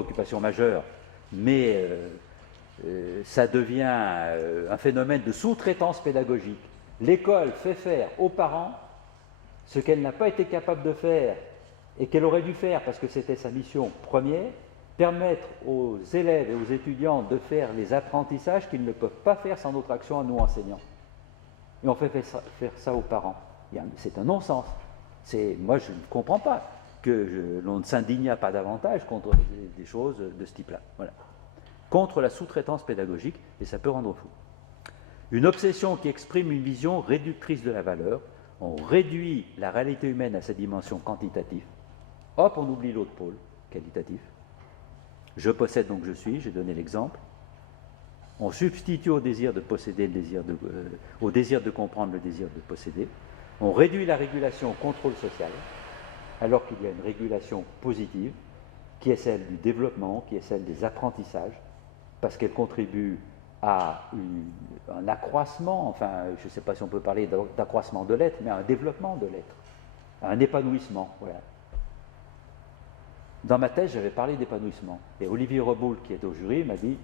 préoccupation majeure, mais ça devient un phénomène de sous-traitance pédagogique. L'école fait faire aux parents ce qu'elle n'a pas été capable de faire et qu'elle aurait dû faire parce que c'était sa mission première, permettre aux élèves et aux étudiants de faire les apprentissages qu'ils ne peuvent pas faire sans notre action à nous enseignants. Et on fait faire ça aux parents. C'est un non-sens. Moi, je ne comprends pas que l'on ne s'indigne pas davantage contre des choses de ce type-là. Voilà. Contre la sous-traitance pédagogique, et ça peut rendre fou. Une obsession qui exprime une vision réductrice de la valeur. On réduit la réalité humaine à sa dimension quantitative. Hop, on oublie l'autre pôle, qualitatif. Je possède donc je suis, j'ai donné l'exemple. On substitue au désir de posséder au désir de comprendre le désir de posséder. On réduit la régulation au contrôle social, alors qu'il y a une régulation positive, qui est celle du développement, qui est celle des apprentissages, parce qu'elle contribue à un accroissement, enfin, je ne sais pas si on peut parler d'accroissement de l'être, mais à un développement de l'être, à un épanouissement, voilà. Dans ma thèse, j'avais parlé d'épanouissement. Et Olivier Reboul, qui est au jury, m'a dit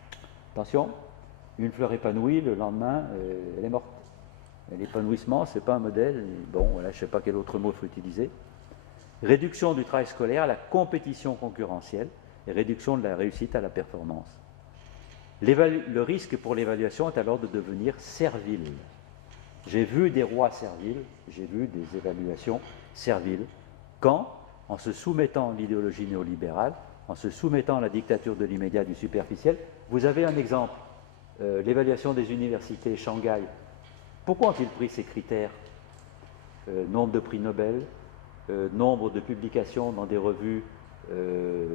« Attention, une fleur épanouie, le lendemain, elle est morte. L'épanouissement, ce n'est pas un modèle. » Bon, voilà, je ne sais pas quel autre mot il faut utiliser. Réduction du travail scolaire à la compétition concurrentielle et réduction de la réussite à la performance. Le risque pour l'évaluation est alors de devenir servile. J'ai vu des rois serviles, j'ai vu des évaluations serviles, quand, en se soumettant à l'idéologie néolibérale, en se soumettant à la dictature de l'immédiat, du superficiel. Vous avez un exemple, l'évaluation des universités Shanghai. Pourquoi ont-ils pris ces critères? Nombre de prix Nobel, nombre de publications dans des revues de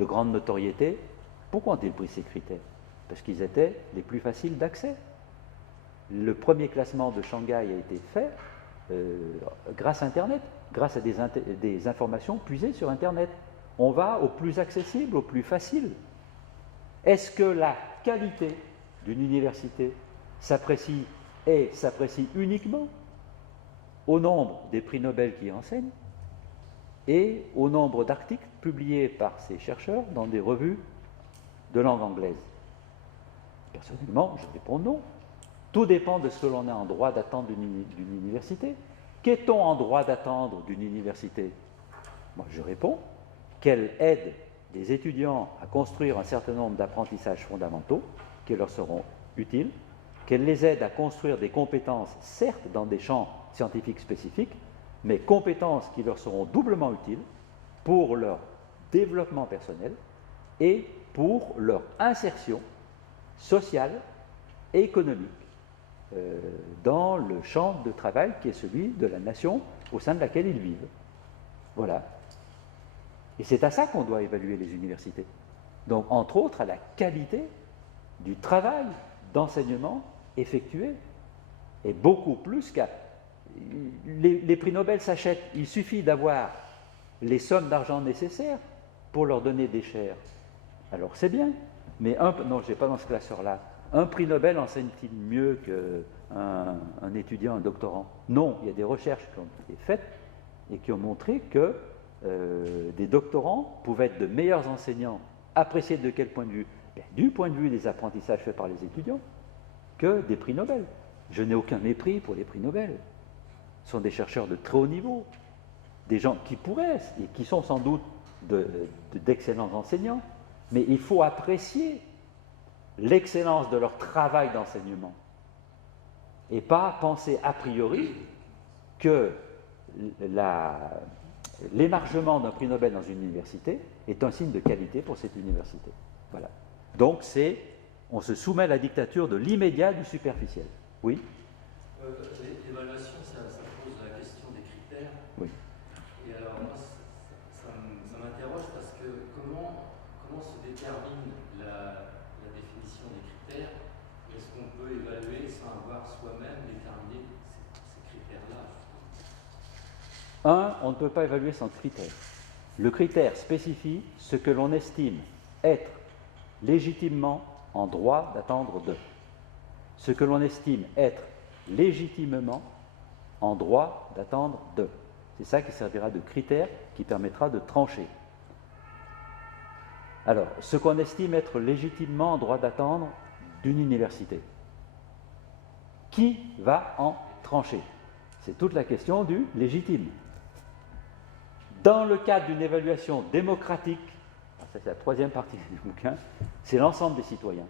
grande notoriété. Pourquoi ont-ils pris ces critères? Parce qu'ils étaient les plus faciles d'accès. Le premier classement de Shanghai a été fait grâce à Internet, grâce à des informations puisées sur Internet. On va au plus accessible, au plus facile. Est-ce que la qualité d'une université s'apprécie uniquement au nombre des prix Nobel qui y enseignent et au nombre d'articles publiés par ces chercheurs dans des revues de langue anglaise? Personnellement, je réponds non. Tout dépend de ce que l'on a en droit d'attendre d'une université. Qu'est-on en droit d'attendre d'une université? Moi, je réponds qu'elle aide les étudiants à construire un certain nombre d'apprentissages fondamentaux qui leur seront utiles, qu'elle les aide à construire des compétences, certes dans des champs scientifiques spécifiques, mais compétences qui leur seront doublement utiles pour leur développement personnel et pour leur insertion sociale et économique dans le champ de travail qui est celui de la nation au sein de laquelle ils vivent. Voilà. Et c'est à ça qu'on doit évaluer les universités. Donc, entre autres, à la qualité du travail d'enseignement effectué, et beaucoup plus qu'à... Les prix Nobel s'achètent, il suffit d'avoir les sommes d'argent nécessaires pour leur donner des chaires. Alors c'est bien, mais non, je n'ai pas dans ce classeur-là. Un prix Nobel enseigne-t-il mieux qu'un étudiant, un doctorant? Non, il y a des recherches qui ont été faites et qui ont montré que des doctorants pouvaient être de meilleurs enseignants, appréciés de quel point de vue? Du point de vue des apprentissages faits par les étudiants, que des prix Nobel. Je n'ai aucun mépris pour les prix Nobel. Ce sont des chercheurs de très haut niveau, des gens qui pourraient, et qui sont sans doute d'excellents enseignants, mais il faut apprécier l'excellence de leur travail d'enseignement et pas penser a priori que l'émargement d'un prix Nobel dans une université est un signe de qualité pour cette université. Voilà. Donc on se soumet à la dictature de l'immédiat, du superficiel. Oui. L'évaluation, ça pose la question des critères. Oui. Et alors moi, ça m'interroge parce que comment se détermine la définition des critères? Est-ce qu'on peut évaluer sans avoir soi-même déterminé ces critères-là? On ne peut pas évaluer sans critère. Le critère spécifie ce que l'on estime être légitimement en droit d'attendre d'eux. Ce que l'on estime être légitimement en droit d'attendre d'eux. C'est ça qui servira de critère qui permettra de trancher. Alors, ce qu'on estime être légitimement en droit d'attendre d'une université. Qui va en trancher? C'est toute la question du légitime. Dans le cadre d'une évaluation démocratique, ça c'est la troisième partie du bouquin, c'est l'ensemble des citoyens.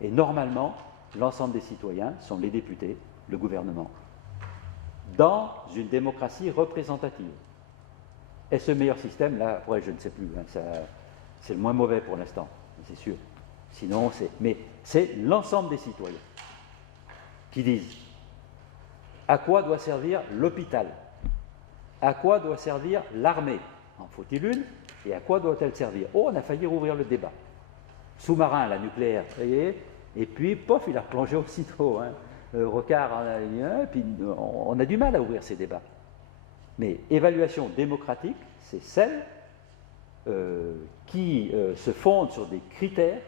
Et normalement, l'ensemble des citoyens sont les députés, le gouvernement. Dans une démocratie représentative. Est-ce le meilleur système? Là, ouais, je ne sais plus. Hein, c'est le moins mauvais pour l'instant, c'est sûr. Sinon, mais c'est l'ensemble des citoyens qui disent à quoi doit servir l'hôpital, à quoi doit servir l'armée, en faut-il une, et à quoi doit-elle servir? Oh, on a failli rouvrir le débat. Sous-marin, la nucléaire, vous voyez, et puis, pof, il a replongé aussitôt. Hein. Rocard en a eu un, puis on a du mal à ouvrir ces débats. Mais évaluation démocratique, c'est celle qui se fonde sur des critères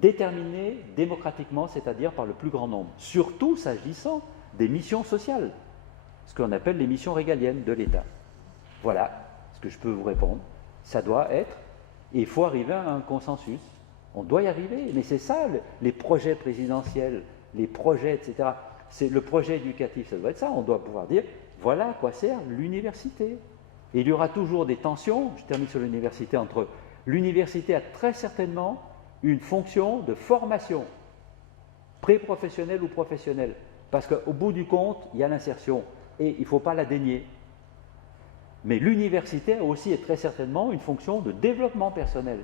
déterminés démocratiquement, c'est-à-dire par le plus grand nombre. Surtout s'agissant des missions sociales, ce qu'on appelle les missions régaliennes de l'État. Voilà ce que je peux vous répondre. Ça doit être, et il faut arriver à un consensus. On doit y arriver, mais c'est ça, les projets présidentiels, les projets, etc. C'est le projet éducatif, ça doit être ça. On doit pouvoir dire, voilà à quoi sert l'université. Et il y aura toujours des tensions, je termine sur l'université, entre l'université a très certainement une fonction de formation, pré-professionnelle ou professionnelle, parce qu'au bout du compte, il y a l'insertion, et il ne faut pas la dénier. Mais l'université a aussi et très certainement une fonction de développement personnel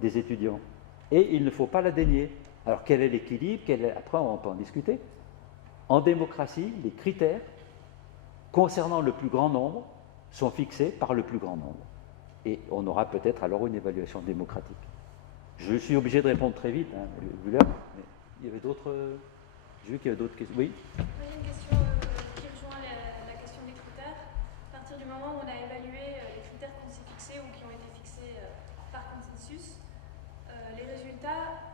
des étudiants, et il ne faut pas la dénier. Alors quel est l'équilibre? Après on peut en discuter. En démocratie, les critères concernant le plus grand nombre sont fixés par le plus grand nombre. Et on aura peut-être alors une évaluation démocratique. Je suis obligé de répondre très vite, hein, vu l'heure, mais il y avait d'autres... J'ai vu qu'il y avait d'autres questions. Oui. Moi, j'ai une question qui rejoint la question des critères. À partir du moment où on a évalué les critères qu'on s'est fixés ou qui ont été fixés par consensus, les résultats,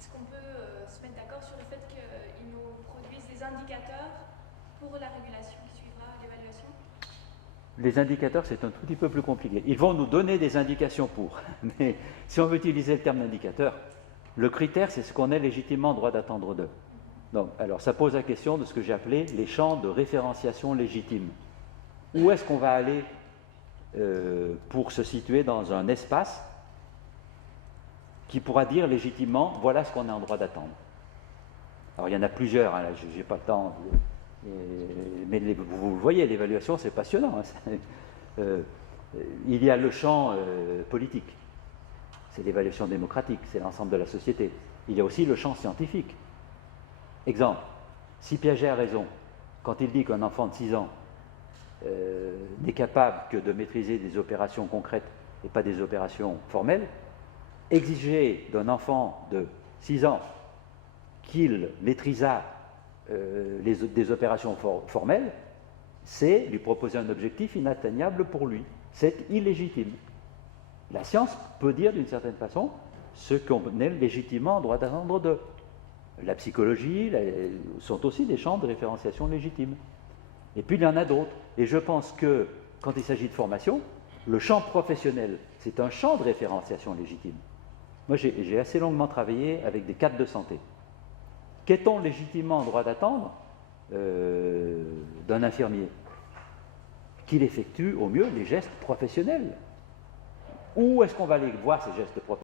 est-ce qu'on peut se mettre d'accord sur le fait qu'ils nous produisent des indicateurs pour la régulation qui suivra l'évaluation? Les indicateurs, c'est un tout petit peu plus compliqué. Ils vont nous donner des indications pour, mais si on veut utiliser le terme d'indicateur, le critère, c'est ce qu'on est légitimement en droit d'attendre d'eux. Donc, alors, ça pose la question de ce que j'ai appelé les champs de référenciation légitime. Où est-ce qu'on va aller pour se situer dans un espace qui pourra dire légitimement, voilà ce qu'on est en droit d'attendre. Alors, il y en a plusieurs, hein, là, je n'ai pas le temps... mais vous le voyez, l'évaluation, c'est passionnant. Hein, il y a le champ politique, c'est l'évaluation démocratique, c'est l'ensemble de la société. Il y a aussi le champ scientifique. Exemple, si Piaget a raison, quand il dit qu'un enfant de 6 ans n'est capable que de maîtriser des opérations concrètes et pas des opérations formelles, exiger d'un enfant de 6 ans qu'il maîtrisât des opérations formelles, c'est lui proposer un objectif inatteignable pour lui. C'est illégitime. La science peut dire d'une certaine façon ce qu'on est légitimement en droit d'attendre d'eux. La psychologie sont aussi des champs de référenciation légitimes. Et puis il y en a d'autres. Et je pense que quand il s'agit de formation, le champ professionnel, c'est un champ de référenciation légitime. Moi, j'ai assez longuement travaillé avec des cadres de santé. Qu'est-on légitimement en droit d'attendre d'un infirmier? Qu'il effectue au mieux les gestes professionnels. Où est-ce qu'on va aller voir ces gestes professionnels?